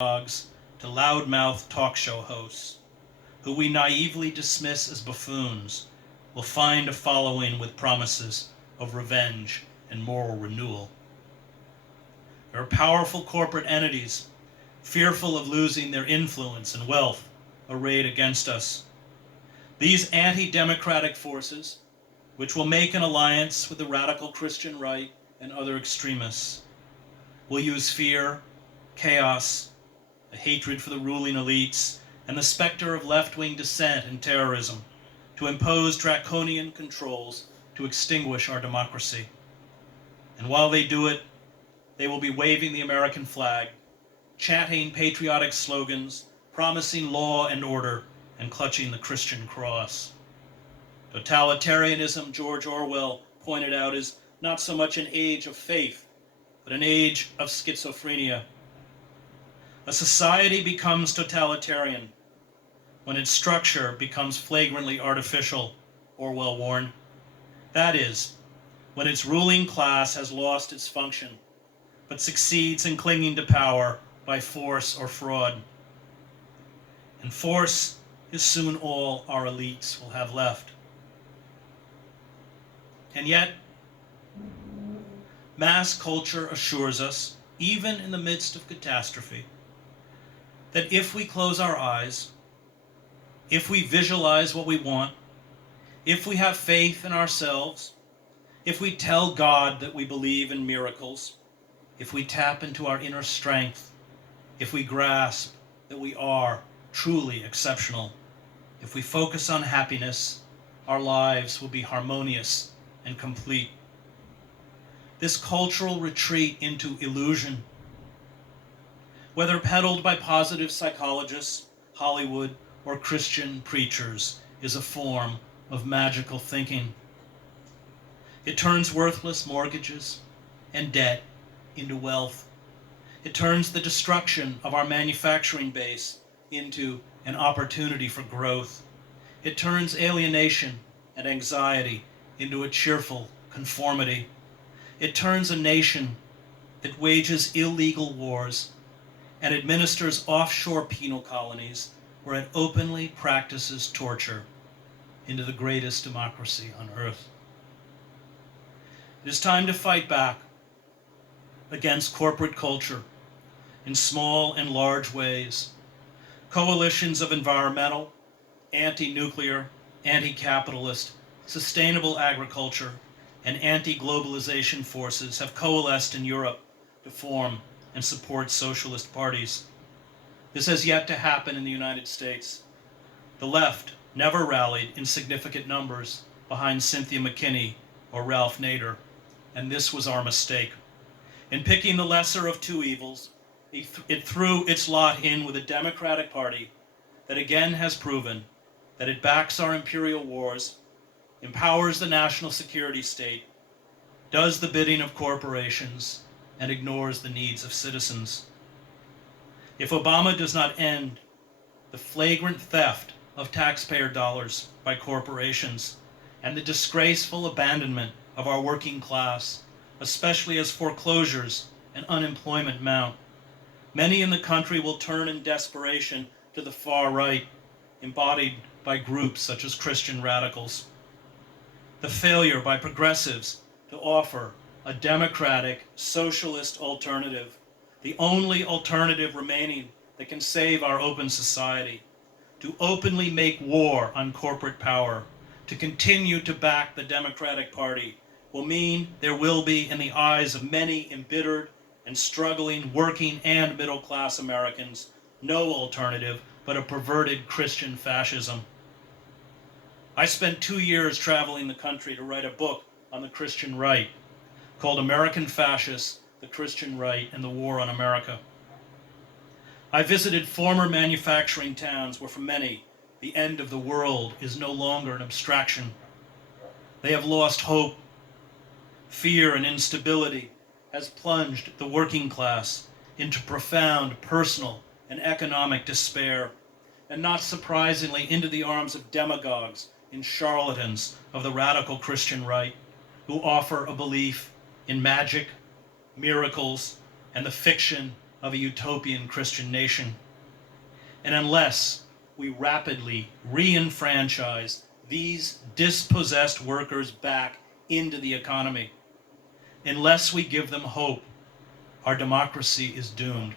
demagogues to loudmouth talk show hosts, who we naively dismiss as buffoons, will find a following with promises of revenge and moral renewal. There are powerful corporate entities, fearful of losing their influence and wealth, arrayed against us. These anti-democratic forces, which will make an alliance with the radical Christian right and other extremists, will use fear, chaos, a hatred for the ruling elites, and the specter of left-wing dissent and terrorism to impose draconian controls to extinguish our democracy. And while they do it, they will be waving the American flag, chanting patriotic slogans, promising law and order, and clutching the Christian cross. Totalitarianism, George Orwell pointed out, is not so much an age of faith, but an age of schizophrenia. A society becomes totalitarian when its structure becomes flagrantly artificial, Orwell warned. That is, when its ruling class has lost its function, but succeeds in clinging to power by force or fraud. And force is soon all our elites will have left. And yet, mass culture assures us, even in the midst of catastrophe, that if we close our eyes, if we visualize what we want, if we have faith in ourselves, if we tell God that we believe in miracles, if we tap into our inner strength, if we grasp that we are truly exceptional, if we focus on happiness, our lives will be harmonious and complete. This cultural retreat into illusion, whether peddled by positive psychologists, Hollywood, or Christian preachers, is a form of magical thinking. It turns worthless mortgages and debt into wealth. It turns the destruction of our manufacturing base into an opportunity for growth. It turns alienation and anxiety into a cheerful conformity. It turns a nation that wages illegal wars and administers offshore penal colonies where it openly practices torture into the greatest democracy on earth. It is time to fight back against corporate culture in small and large ways. Coalitions of environmental, anti-nuclear, anti-capitalist, sustainable agriculture, and anti-globalization forces have coalesced in Europe to form and support socialist parties. This has yet to happen in the United States. The left never rallied in significant numbers behind Cynthia McKinney or Ralph Nader, and this was our mistake. In picking the lesser of two evils, it threw its lot in with a Democratic Party that again has proven that it backs our imperial wars, empowers the national security state, does the bidding of corporations, and ignores the needs of citizens. If Obama does not end the flagrant theft of taxpayer dollars by corporations and the disgraceful abandonment of our working class, especially as foreclosures and unemployment mount, many in the country will turn in desperation to the far right, embodied by groups such as Christian radicals. The failure by progressives to offer a democratic, socialist alternative, the only alternative remaining that can save our open society, to openly make war on corporate power, to continue to back the Democratic Party, will mean there will be, in the eyes of many embittered and struggling working and middle-class Americans, no alternative but a perverted Christian fascism. I spent 2 years traveling the country to write a book on the Christian right called American Fascists, the Christian Right, and the War on America. I visited former manufacturing towns where for many, the end of the world is no longer an abstraction. They have lost hope. Fear and instability has plunged the working class into profound personal and economic despair, and not surprisingly into the arms of demagogues and charlatans of the radical Christian right, who offer a belief in magic, miracles, and the fiction of a utopian Christian nation. And unless we rapidly re-enfranchise these dispossessed workers back into the economy, unless we give them hope, our democracy is doomed.